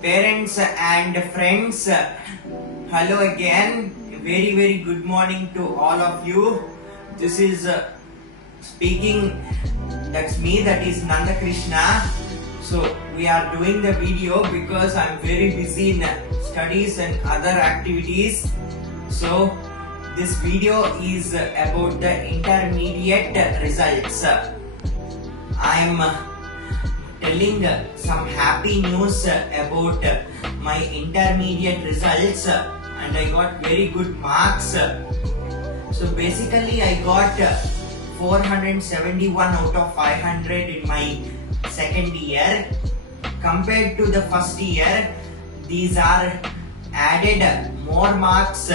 parents and friends, hello again. Very good morning to all of you. This is speaking, that's me, that is Nanda Krishna. So we are doing the video because I'm very busy in studies and other activities. So this video is about the intermediate results. I'm telling some happy news about my intermediate results, and I got very good marks. So basically I got 471 out of 500 in my second year. Compared to the first year, these are added more marks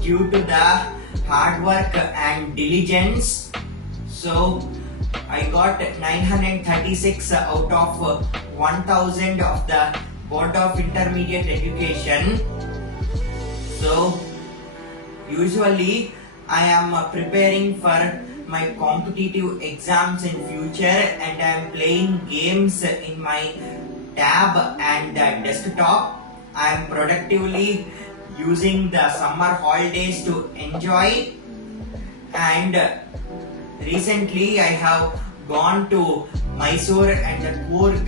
due to the hard work and diligence. So I got 936 out of 1000 of the Board of Intermediate Education. So usually I am preparing for my competitive exams in future, and I am playing games in my tab and desktop. I am productively using the summer holidays to enjoy, and recently I have gone to Mysore and Coorg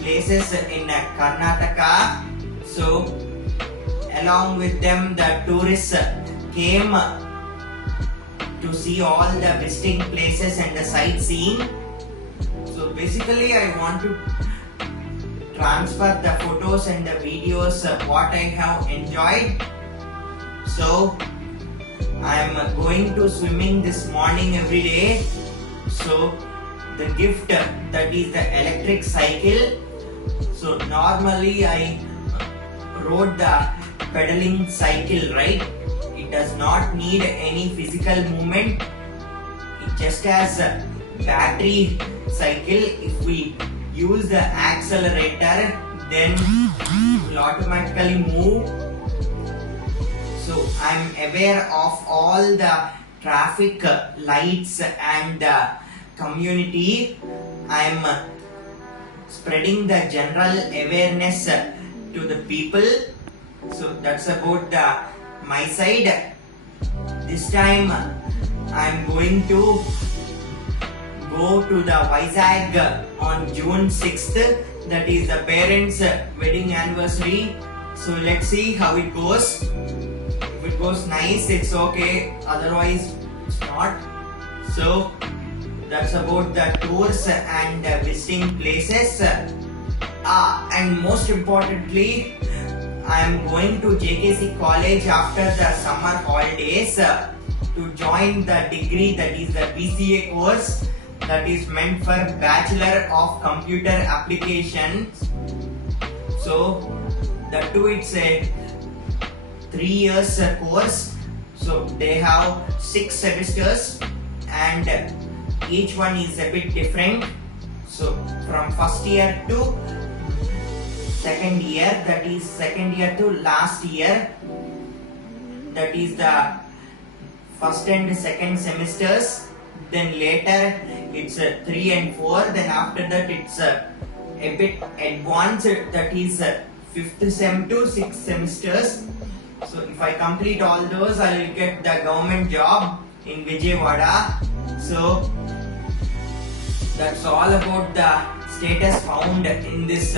places in Karnataka. So along with them, the tourists came to see all the visiting places and the sightseeing. So basically I want to transfer the photos and the videos of what I have enjoyed. So I am going to swimming this morning every day. So the gift, that is the electric cycle. So normally I rode the pedaling cycle, right? It does not need any physical movement. It just has a battery cycle. If we use the accelerator, then it will automatically move. So I'm aware of all the traffic lights and the community. I'm spreading the general awareness to the people. So that's about my side. This time I'm going to go to the Vizag on June 6th. That is the parents' wedding anniversary. So let's see how it goes. If it goes nice, it's okay. Otherwise, it's not. So that's about the tours and visiting places. And most importantly, I am going to JKC College after the summer holidays to join the degree, that is the BCA course, that is meant for Bachelor of Computer Applications. So that too, it's a 3 years course. So they have 6 semesters and each one is a bit different. So from first year to second year, that is second year to last year, that is the first and second semesters. Then later it's 3 and 4. Then after that it's a bit advanced, that is 5th sem to 6th semesters. So if I complete all those, I will get the government job in Vijayawada. So that's all about the status found in this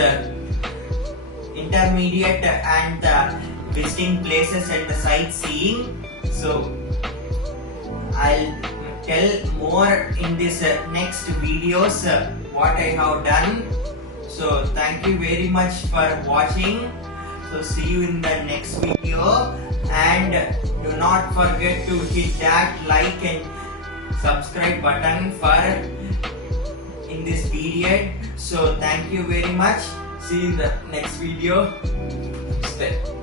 intermediate and the visiting places and the sightseeing. So I'll tell more in this next videos what I have done. So thank you very much for watching. So see you in the next video, and do not forget to hit that like and subscribe button for in this period. So thank you very much. See you in the next video. Stay.